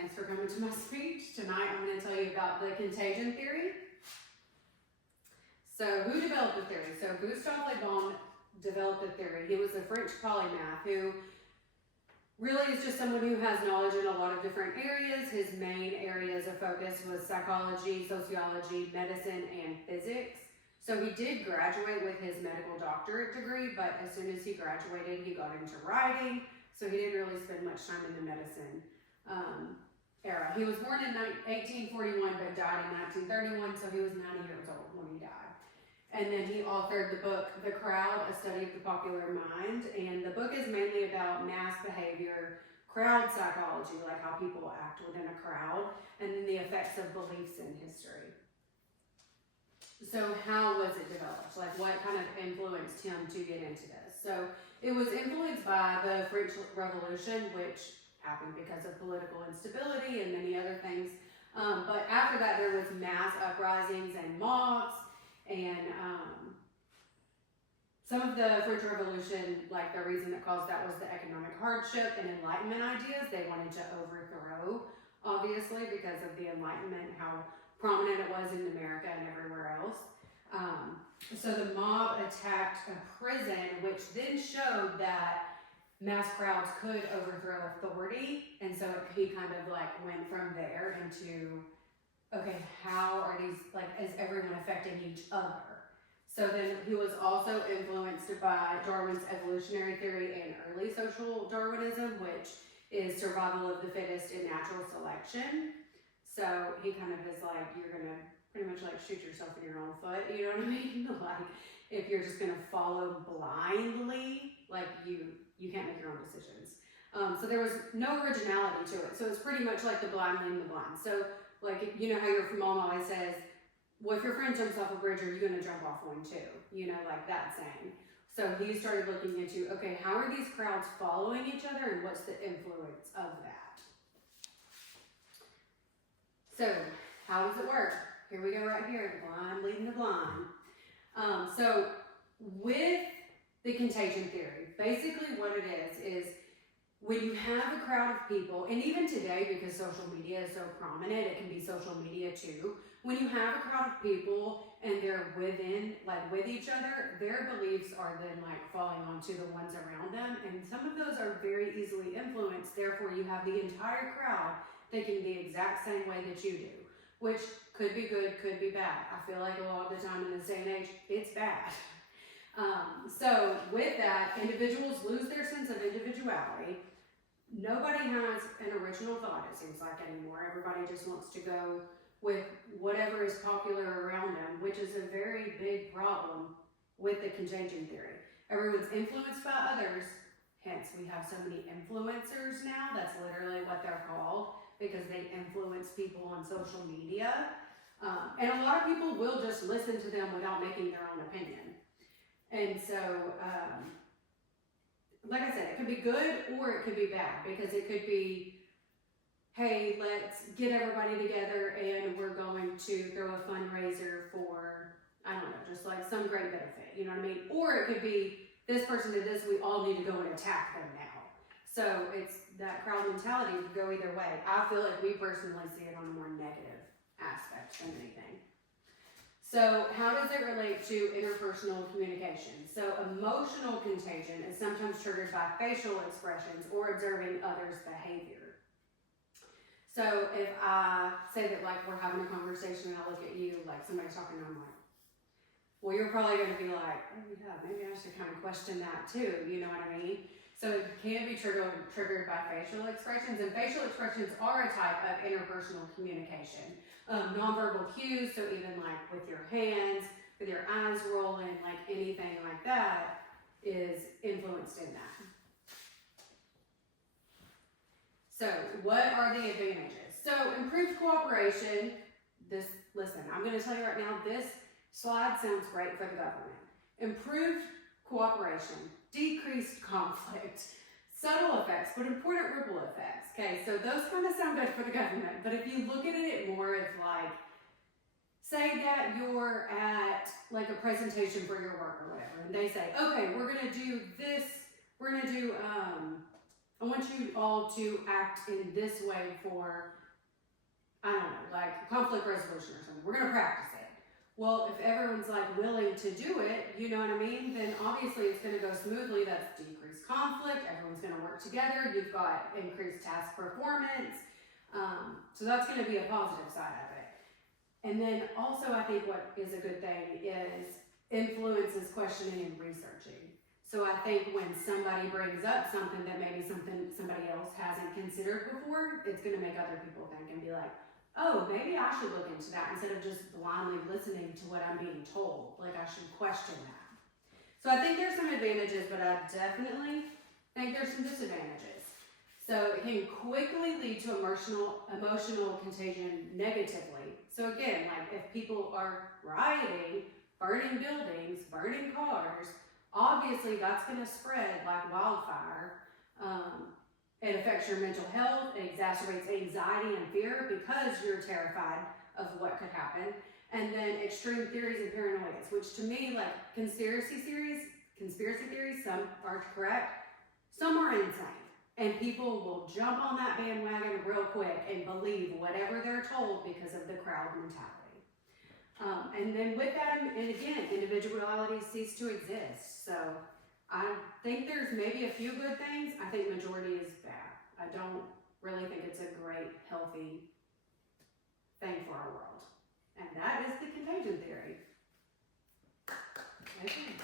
thanks for coming to my speech. Tonight I'm going to tell you about the Contagion Theory. So who developed the theory? So Gustave Le Bon developed the theory. He was a French polymath who really is just someone who has knowledge in a lot of different areas. His main areas of focus was psychology, sociology, medicine, and physics. So he did graduate with his medical doctorate degree, but as soon as he graduated, he got into writing. So he didn't really spend much time in the medicine era. He was born in 1841, but died in 1931, so he was 90 years old when he died. And then he authored the book, The Crowd, A Study of the Popular Mind. And the book is mainly about mass behavior, crowd psychology, like how people act within a crowd, and then the effects of beliefs in history. So how was it developed? Like what kind of influenced him to get into this? So it was influenced by the French Revolution, which happened because of political instability and many other things. But after that, there was mass uprisings and mobs. And some of the French Revolution, like the reason it caused that was the economic hardship and Enlightenment ideas. They wanted to overthrow, obviously, because of the Enlightenment, how prominent it was in America and everywhere else. So the mob attacked a prison, which then showed that mass crowds could overthrow authority. And so he kind of like went from there into, okay, how are these, like, is everyone affecting each other? So then he was also influenced by Darwin's evolutionary theory and early social Darwinism, which is survival of the fittest in natural selection. So he kind of is like, you're going to pretty much like shoot yourself in your own foot, you know what I mean? Like, if you're just going to follow blindly, like you can't make your own decisions. So there was no originality to it. So it's pretty much like the blind leading the blind. So like, you know how your mom always says, well, if your friend jumps off a bridge, are you going to jump off one too? You know, like that saying. So he started looking into, okay, how are these crowds following each other and what's the influence of that? So how does it work? Here we go right here, the blind leading the blind. So with the contagion theory, basically what it is when you have a crowd of people, and even today, because social media is so prominent, it can be social media too. When you have a crowd of people and they're within, like with each other, their beliefs are then like falling onto the ones around them. And some of those are very easily influenced. Therefore, you have the entire crowd thinking the exact same way that you do, which could be good, could be bad. I feel like a lot of the time in this day and age, it's bad. So with that, individuals lose their sense of individuality. Nobody has an original thought, it seems like, anymore. Everybody just wants to go with whatever is popular around them, which is a very big problem with the contagion theory. Everyone's influenced by others, hence we have so many influencers now. That's literally what they're called, because they influence people on social media. And a lot of people will just listen to them without making their own opinion. And so, like I said, it could be good or it could be bad, because it could be, hey, let's get everybody together and we're going to throw a fundraiser for, I don't know, just like some great benefit, you know what I mean? Or it could be, this person did this, we all need to go and attack them now. So it's that crowd mentality could go either way. I feel like we personally see it on a more negative aspect than anything. So how does it relate to interpersonal communication? So emotional contagion is sometimes triggered by facial expressions or observing others' behavior. So if I say that like we're having a conversation and I look at you, like somebody's talking and I'm like, well, you're probably going to be like, oh yeah, maybe I should kind of question that too, you know what I mean? So it can be triggered by facial expressions, and facial expressions are a type of interpersonal communication. Nonverbal cues, so even like with your hands, with your eyes rolling, like anything like that is influenced in that. So what are the advantages? So improved cooperation, listen, I'm going to tell you right now, this slide sounds great for the government. Improved cooperation, decreased conflict, subtle effects, but important ripple effects. Okay, so those kind of sound good for the government, but if you look at it more, it's like, say that you're at like a presentation for your work or whatever, and they say, okay, we're gonna do this, we're gonna do I want you all to act in this way for, I don't know, like conflict resolution or something. We're going to practice it. Well, if everyone's like willing to do it, you know what I mean? Then obviously it's going to go smoothly. That's decreased conflict. Everyone's going to work together. You've got increased task performance. So that's going to be a positive side of it. And then also I think what is a good thing is influences questioning and researching. So I think when somebody brings up something that maybe somebody else hasn't considered before, it's going to make other people think and be like, oh, maybe I should look into that instead of just blindly listening to what I'm being told. Like I should question that. So I think there's some advantages, but I definitely think there's some disadvantages. So it can quickly lead to emotional contagion negatively. So again, like if people are rioting, burning buildings, burning cars, obviously that's going to spread like wildfire. It affects your mental health. It exacerbates anxiety and fear because you're terrified of what could happen. And then extreme theories and paranoias, which to me, like conspiracy theories, some are correct, some are insane. And people will jump on that bandwagon real quick and believe whatever they're told because of the crowd mentality. And then with that, and again, individuality ceased to exist. So I think there's maybe a few good things. I think majority is bad. I don't really think it's a great, healthy thing for our world. And that is the contagion theory. Okay.